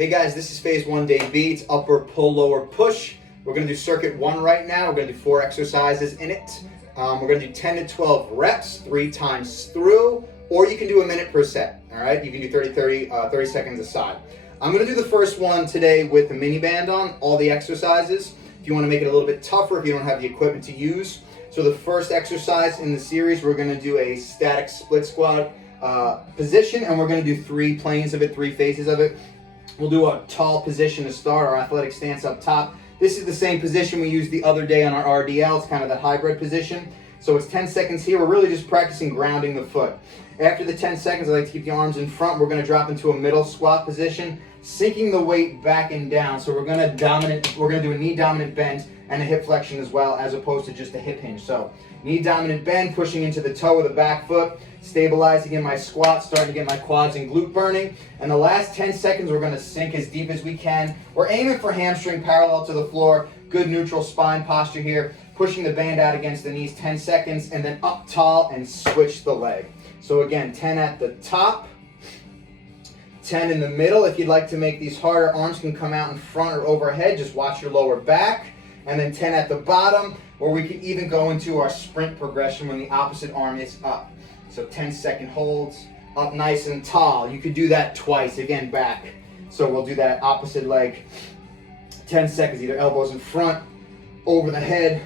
Hey guys, this is phase 1, day B. It's upper pull, lower push. We're going to do circuit 1 right now. We're going to do 4 exercises in it. We're going to do 10 to 12 reps, 3 times through, or you can do a minute per set. All right, you can do 30 seconds aside. I'm going to do the first one today with the mini band on, all the exercises. If you want to make it a little bit tougher, if you don't have the equipment to use. So the first exercise in the series, we're going to do a static split squat position, and we're going to do 3 planes of it, 3 phases of it. We'll do a tall position to start, our athletic stance up top. This is the same position we used the other day on our RDL. It's kind of that hybrid position. So it's 10 seconds here. We're really just practicing grounding the foot. After the 10 seconds, I like to keep the arms in front. We're going to drop into a middle squat position, sinking the weight back and down. So we're going to do a knee dominant bend and a hip flexion as well, as opposed to just a hip hinge. So knee dominant bend, pushing into the toe of the back foot, stabilizing in my squat, starting to get my quads and glute burning. And the last 10 seconds, we're going to sink as deep as we can. We're aiming for hamstring parallel to the floor, good neutral spine posture here, pushing the band out against the knees, 10 seconds, and then up tall and switch the leg. So again, 10 at the top, 10 in the middle. If you'd like to make these harder, arms can come out in front or overhead. Just watch your lower back. And then 10 at the bottom, or we could even go into our sprint progression when the opposite arm is up. So 10-second holds, up nice and tall. You could do that twice, again, back. So we'll do that opposite leg, 10 seconds, either elbows in front, over the head,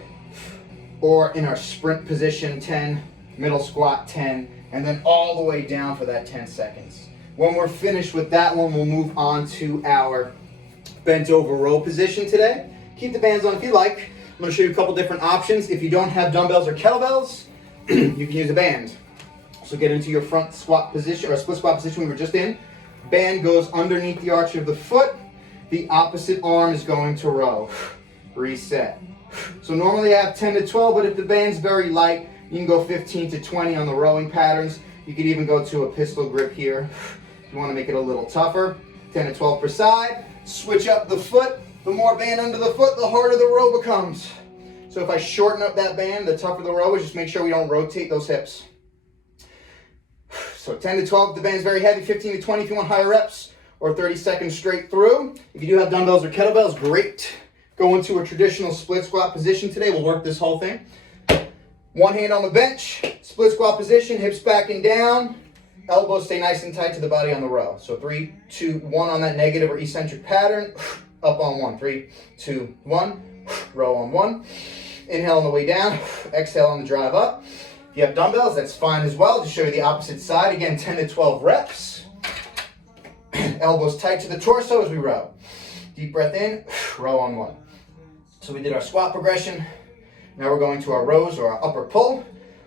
or in our sprint position, 10, middle squat, 10, and then all the way down for that 10 seconds. When we're finished with that one, we'll move on to our bent over row position today. Keep the bands on if you like. I'm going to show you a couple different options. If you don't have dumbbells or kettlebells, you can use a band. So get into your front squat position, or split squat position we were just in. Band goes underneath the arch of the foot. The opposite arm is going to row. Reset. So normally I have 10 to 12, but if the band's very light, you can go 15 to 20 on the rowing patterns. You could even go to a pistol grip here if you want to make it a little tougher. 10 to 12 per side. Switch up the foot. The more band under the foot, the harder the row becomes. So if I shorten up that band, the tougher the row is. Just make sure we don't rotate those hips. So 10 to 12 if the band's very heavy, 15 to 20 if you want higher reps, or 30 seconds straight through. If you do have dumbbells or kettlebells, great. Go into a traditional split squat position today. We'll work this whole thing. One hand on the bench, split squat position, hips back and down. Elbows stay nice and tight to the body on the row. So 3, 2, 1 on that negative or eccentric pattern. Up on 1, 3, 2, 1, row on 1. Inhale on the way down, exhale on the drive up. If you have dumbbells, that's fine as well. Just show you the opposite side. Again, 10 to 12 reps. Elbows tight to the torso as we row. Deep breath in, row on 1. So we did our squat progression. Now we're going to our rows or our upper pull.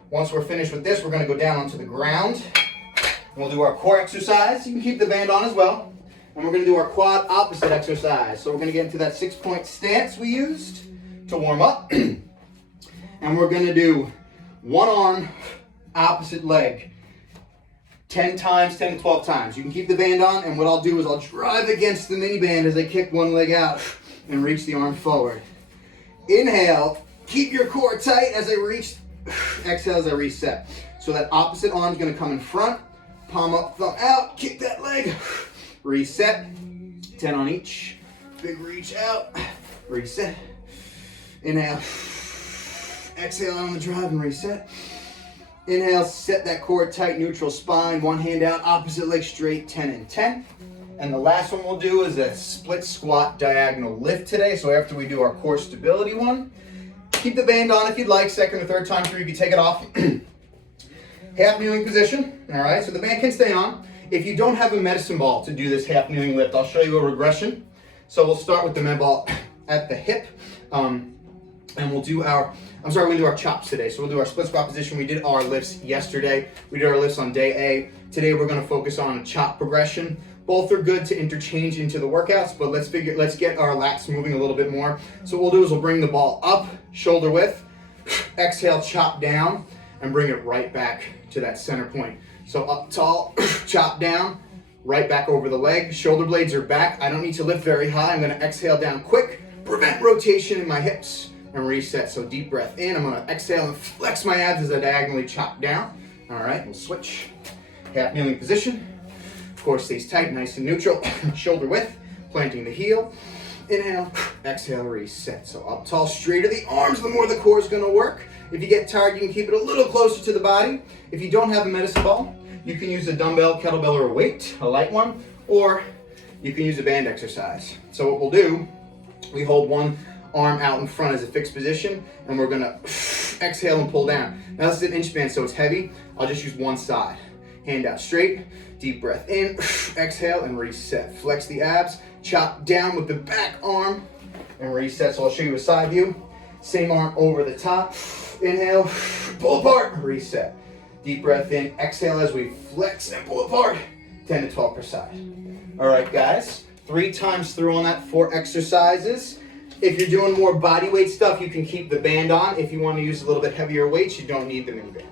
Once we're finished with this, we're going to go down onto the ground. And we'll do our core exercise. You can keep the band on as well. And we're going to do our quad opposite exercise. So we're going to get into that 6-point stance we used to warm up. And we're going to do one arm, opposite leg, 10 times, 10 to 12 times. You can keep the band on, and what I'll do is I'll drive against the mini band as I kick one leg out and reach the arm forward. Inhale, keep your core tight as I reach, exhale as I reset. So that opposite arm is going to come in front, palm up, thumb out, kick that leg. Reset, 10 on each. Big reach out, reset. Inhale, exhale on the drive and reset. Inhale, set that core tight, neutral spine, one hand out, opposite leg straight, 10 and 10. And the last one we'll do is a split squat diagonal lift today. So after we do our core stability one, keep the band on if you'd like, second or third time through, you can take it off. Half kneeling position, all right? So the band can stay on. If you don't have a medicine ball to do this half kneeling lift, I'll show you a regression. So we'll start with the med ball at the hip, and we'll do our, we're gonna do our chops today. So we'll do our split squat position. We did our lifts yesterday. We did our lifts on day A. Today we're gonna focus on a chop progression. Both are good to interchange into the workouts, but let's get our lats moving a little bit more. So what we'll do is we'll bring the ball up, shoulder width, exhale, chop down, and bring it right back to that center point. So up tall, chop down, right back over the leg. Shoulder blades are back. I don't need to lift very high. I'm gonna exhale down quick, prevent rotation in my hips, and reset. So deep breath in. I'm gonna exhale and flex my abs as I diagonally chop down. All right, we'll switch. Half kneeling position. Core stays tight, nice and neutral. Shoulder width. planting the heel. Inhale, exhale, reset. So up tall, straighter the arms, the more the core is gonna work. If you get tired, you can keep it a little closer to the body. If you don't have a medicine ball, you can use a dumbbell, kettlebell, or a weight, a light one, or you can use a band exercise. So what we'll do, we hold one arm out in front as a fixed position, and we're gonna exhale and pull down. Now this is an inch band, so it's heavy. I'll just use one side. Hand out straight, deep breath in, exhale, and reset. Flex the abs, chop down with the back arm, and reset. So I'll show you a side view. Same arm over the top. Inhale, pull apart, reset. Deep breath in, exhale as we flex and pull apart, 10 to 12 per side. All right, guys, 3 times through on that, 4 exercises. If you're doing more body weight stuff, you can keep the band on. If you want to use a little bit heavier weights, you don't need the mini band.